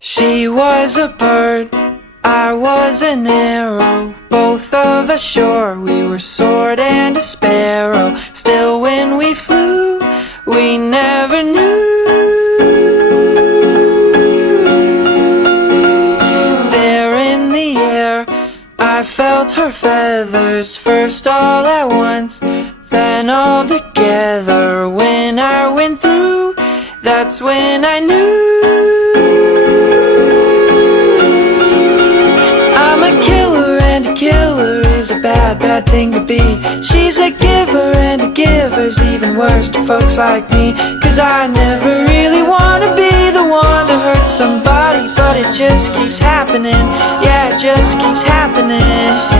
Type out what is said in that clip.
She was a bird, I was an arrow, both of us sure we were sword and a sparrow. Still when we flew, we never knew. There in the air, I felt her feathers, first all at once, then all together. When I went through, that's when I knew. I'm a killer, and a killer is a bad, bad thing to be. She's a giver, and a giver's even worse to folks like me. Cause I never really wanna be the one to hurt somebody, but it just keeps happening. Yeah, it just keeps happening.